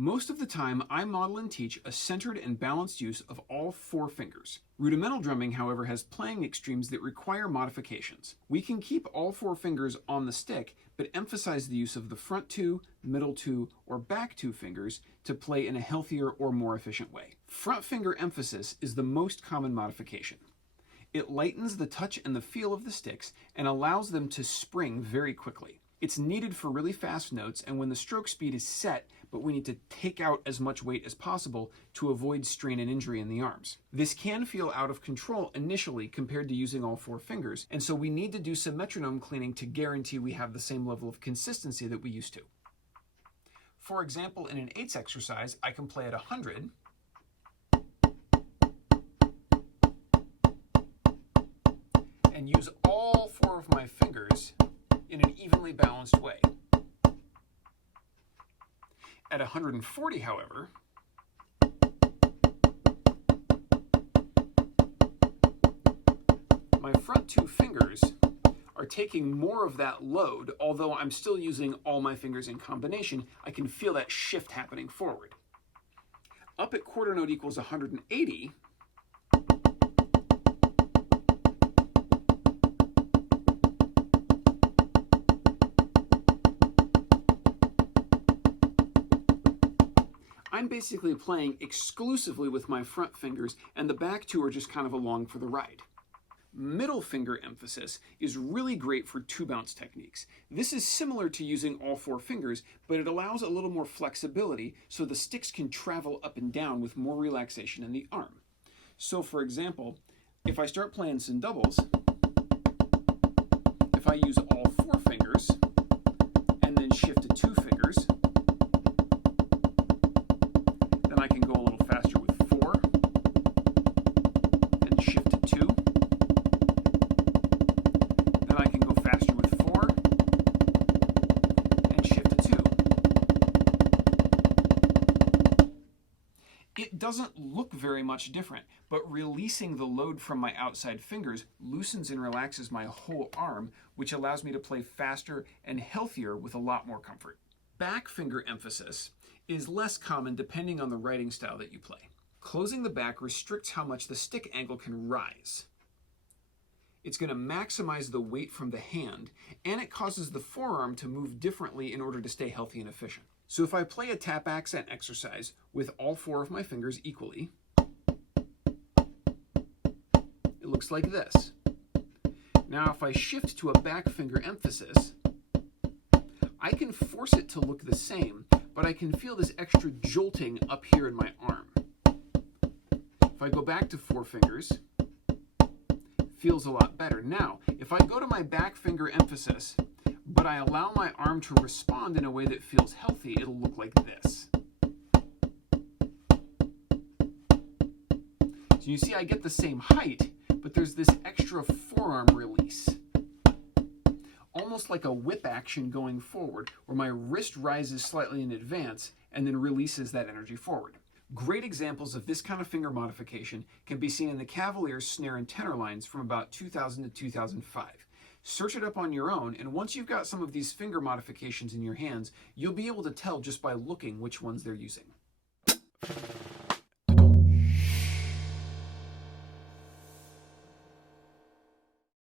Most of the time, I model and teach a centered and balanced use of all 4 fingers. Rudimental drumming, however, has playing extremes that require modifications. We can keep all 4 fingers on the stick, but emphasize the use of the front 2, middle 2, or back 2 fingers to play in a healthier or more efficient way. Front finger emphasis is the most common modification. It lightens the touch and the feel of the sticks and allows them to spring very quickly. It's needed for really fast notes and when the stroke speed is set, but we need to take out as much weight as possible to avoid strain and injury in the arms. This can feel out of control initially compared to using all 4 fingers, and so we need to do some metronome cleaning to guarantee we have the same level of consistency that we used to. For example, in an 8s exercise, I can play at 100, and use all 4 of my fingers in an evenly balanced way. At 140, however, my front 2 fingers are taking more of that load, although I'm still using all my fingers in combination. I can feel that shift happening forward. Up at quarter note equals 180, I'm basically playing exclusively with my front fingers, and the back 2 are just kind of along for the ride. Middle finger emphasis is really great for 2 bounce techniques. This is similar to using all 4 fingers, but it allows a little more flexibility so the sticks can travel up and down with more relaxation in the arm. So for example, if I start playing some doubles, if I use all 4 fingers and then shift to 2 fingers, then I can go a little faster with 4 and shift to 2. Then I can go faster with 4 and shift to 2. It doesn't look very much different, but releasing the load from my outside fingers loosens and relaxes my whole arm, which allows me to play faster and healthier with a lot more comfort. Back finger emphasis is less common depending on the writing style that you play. Closing the back restricts how much the stick angle can rise. It's going to maximize the weight from the hand, and it causes the forearm to move differently in order to stay healthy and efficient. So if I play a tap accent exercise with all 4 of my fingers equally, it looks like this. Now if I shift to a back finger emphasis, I can force it to look the same, but I can feel this extra jolting up here in my arm. If I go back to 4 fingers, it feels a lot better. Now, if I go to my back finger emphasis, but I allow my arm to respond in a way that feels healthy, it'll look like this. So you see I get the same height, but there's this extra forearm release. Almost like a whip action going forward, where my wrist rises slightly in advance and then releases that energy forward. Great examples of this kind of finger modification can be seen in the Cavaliers snare and tenor lines from about 2000 to 2005. Search it up on your own, and once you've got some of these finger modifications in your hands, you'll be able to tell just by looking which ones they're using.